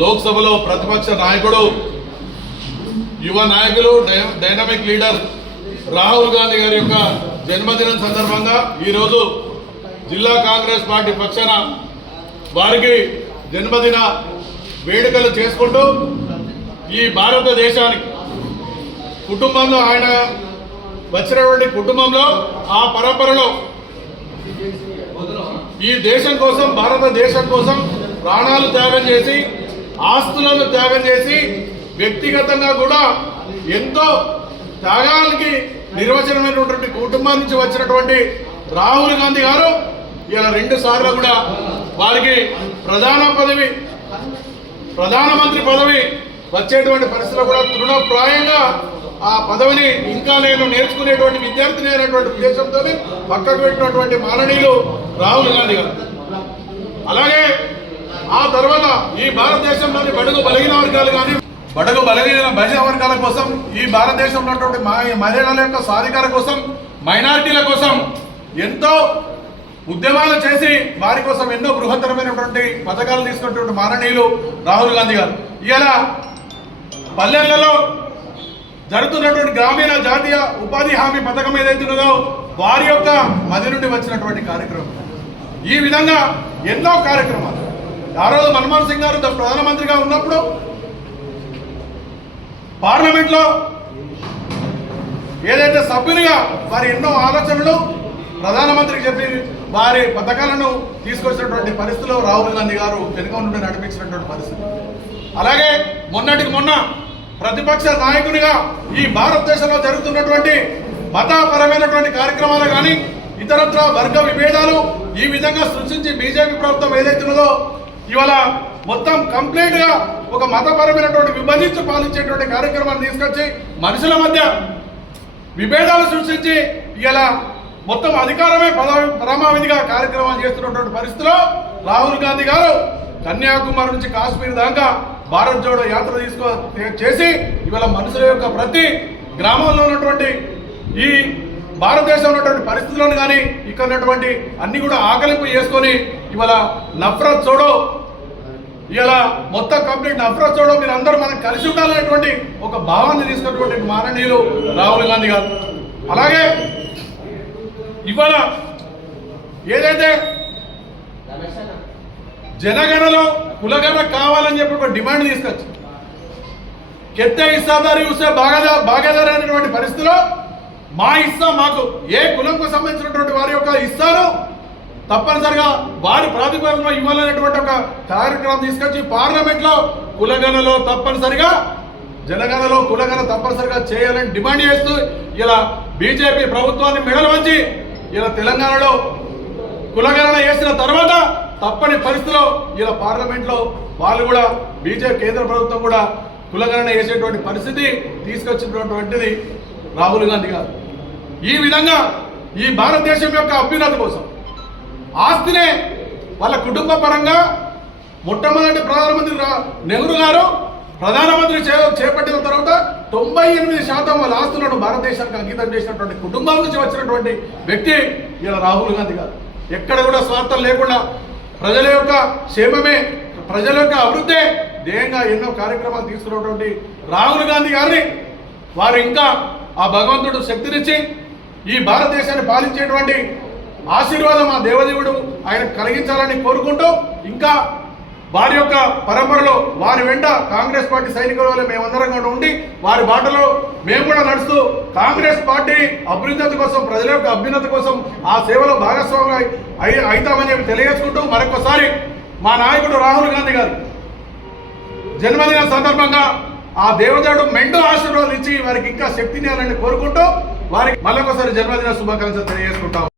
లోక్సభలో ప్రతిపక్ష నాయకుడు యువ నాయకులు డైనమిక్ లీడర్ రాహుల్ గాంధీ గారి యొక్క జన్మదినం సందర్భంగా ఈరోజు జిల్లా కాంగ్రెస్ పార్టీ పక్షాన వారికి జన్మదిన వేడుకలు చేసుకుంటూ ఈ భారతదేశానికి కుటుంబంలో ఆయన వచ్చినటువంటి కుటుంబంలో ఆ పరంపరలో ఈ దేశం కోసం భారతదేశం కోసం ప్రాణాలు త్యాగం చేసి ఆస్తులను త్యాగం చేసి వ్యక్తిగతంగా కూడా ఎంతో త్యాగాలకి నిర్వచనమైనటువంటి కుటుంబం నుంచి వచ్చినటువంటి రాహుల్ గాంధీ గారు ఇలా 2 సార్లు కూడా వారికి ప్రధానమంత్రి పదవి వచ్చేటువంటి పరిస్థితుల్లో కూడా తృణప్రాయంగా ఆ పదవిని ఇంకా నేను నేర్చుకునేటువంటి విద్యార్థిని అయినటువంటి ఉద్దేశంతో పక్కకు పెట్టినటువంటి మాననీయులు రాహుల్ గాంధీ గారు. అలాగే ఆ తర్వాత ఈ భారతదేశంలోని బడుగు బలహీన వర్గాలు కానీ బలహీన వర్గాల కోసం ఈ భారతదేశంలో ఉన్నటువంటి మహిళల యొక్క సాధికార కోసం మైనారిటీల కోసం ఎంతో ఉద్యమాలు చేసి వారి కోసం ఎన్నో బృహత్తరమైనటువంటి పథకాలు తీసుకున్నటువంటి మాననీయులు రాహుల్ గాంధీ గారు. ఇలా పల్లెలలో జరుగుతున్నటువంటి గ్రామీణ జాతీయ ఉపాధి హామీ పథకం ఏదైతున్నదో వారి యొక్క మధ్య నుండి వచ్చినటువంటి కార్యక్రమం. ఈ విధంగా ఎన్నో కార్యక్రమాలు ఆ రోజు మన్మోహన్ సింగ్ గారు ప్రధానమంత్రిగా ఉన్నప్పుడు పార్లమెంట్లో ఏదైతే సభ్యునిగా వారి ఎన్నో ఆలోచనలు ప్రధానమంత్రికి చెప్పి వారి పథకాలను తీసుకొచ్చినటువంటి పరిస్థితిలో రాహుల్ గాంధీ గారు వెనుక నుండి నడిపించినటువంటి పరిస్థితి. అలాగే మొన్నటికి మొన్న ప్రతిపక్ష నాయకునిగా ఈ భారతదేశంలో జరుగుతున్నటువంటి మతపరమైనటువంటి కార్యక్రమాలు కానీ ఇతరత్ర వర్గ విభేదాలు ఈ విధంగా సృష్టించి బీజేపీ ప్రభుత్వం ఏదైతున్నదో ఇవాళ మొత్తం కంప్లీట్ గా ఒక మతపరమైనటువంటి విభజించి పాలించేటువంటి కార్యక్రమాన్ని తీసుకొచ్చి మనుషుల మధ్య విభేదాలు సృష్టించి ఇలా మొత్తం అధికారమే పరమావధిగా కార్యక్రమాలు చేస్తున్నటువంటి పరిస్థితిలో రాహుల్ గాంధీ గారు కన్యాకుమారి నుంచి కాశ్మీర్ దాకా భారత్ జోడో యాత్ర చేసి ఇవాళ మనుషుల యొక్క ప్రతి గ్రామంలో ఉన్నటువంటి ఈ భారతదేశంలో ఉన్నటువంటి పరిస్థితులను కానీ ఇక్కడ ఉన్నటువంటి అన్ని కూడా ఆకలింపు చేసుకొని ఇవాళ నఫరత్ చోడో ఇలా మొత్తం కంప్లీట్ నఫరత్ చోడో మీరు అందరూ మనం కలిసి ఉండాలనేటువంటి ఒక భావాన్ని తీసుకున్నటువంటి మాననీయులు రాహుల్ గాంధీ గారు. అలాగే ఇవాళ ఏదైతే జనగణలో కులగణ కావాలని చెప్పి ఒక డిమాండ్ తీసుకొచ్చి కెత్తే హిస్సాదారి చూసే భాగేదారి అనేటువంటి పరిస్థితిలో మా హిస్సా మాకు ఏ కులంకు సంబంధించినటువంటి వారి యొక్క హిస్సాను తప్పనిసరిగా వారి ప్రాతిపదికన ఇవ్వాలనేటువంటి ఒక కార్యక్రమం తీసుకొచ్చి పార్లమెంట్లో కులగణలో తప్పనిసరిగా జనగణలో కులగణ తప్పనిసరిగా చేయాలని డిమాండ్ చేస్తూ ఇలా బీజేపీ ప్రభుత్వాన్ని మెడలు వంచి ఇలా తెలంగాణలో కులగణన చేసిన తర్వాత తప్పని పరిస్థితిలో ఇలా పార్లమెంట్లో వాళ్ళు కూడా బీజేపీ కేంద్ర ప్రభుత్వం కూడా కులగణన చేసేటువంటి పరిస్థితి తీసుకొచ్చినటువంటిది రాహుల్ గాంధీ గారు. ఈ విధంగా ఈ భారతదేశం యొక్క అభ్యున్నతి కోసం ఆస్తినే వాళ్ళ కుటుంబ పరంగా మొట్టమొదటి ప్రధానమంత్రి నెహ్రూ గారు ప్రధానమంత్రి చేపట్టిన తర్వాత 98% వాళ్ళ ఆస్తులను భారతదేశానికి అంకితం చేసినటువంటి కుటుంబం నుంచి వచ్చినటువంటి వ్యక్తి ఇలా రాహుల్ గాంధీ గారు. ఎక్కడ కూడా స్వార్థం లేకుండా ప్రజల యొక్క క్షేమమే ప్రజల యొక్క అభివృద్ధి ధ్యేయంగా ఎన్నో కార్యక్రమాలు తీసుకున్నటువంటి రాహుల్ గాంధీ గారిని వారు ఇంకా ఆ భగవంతుడు శక్తినిచ్చి ఈ భారతదేశాన్ని పాలించేటువంటి ఆశీర్వాదం ఆ దేవదేవుడు ఆయన కలిగించాలని కోరుకుంటూ ఇంకా వారి యొక్క పరంపరలో వారి వెంట కాంగ్రెస్ పార్టీ సైనికుల వల్ల మేమందరం కూడా ఉండి వారి బాటలో మేము కూడా నడుస్తూ కాంగ్రెస్ పార్టీ అభ్యున్నతి కోసం ప్రజల యొక్క అభ్యున్నతి కోసం ఆ సేవలో భాగస్వామి అవుతామని చెప్పి తెలియజేసుకుంటూ మరొకసారి మా నాయకుడు రాహుల్ గాంధీ గారు జన్మదిన సందర్భంగా ఆ దేవదేవుడు మెండు ఆశీర్వాదాలు ఇచ్చి వారికి ఇంకా శక్తిని ఇవ్వాలని కోరుకుంటూ వారికి మళ్ళొకసారి జన్మదిన శుభాకాంక్షలు తెలియజేసుకుంటాం.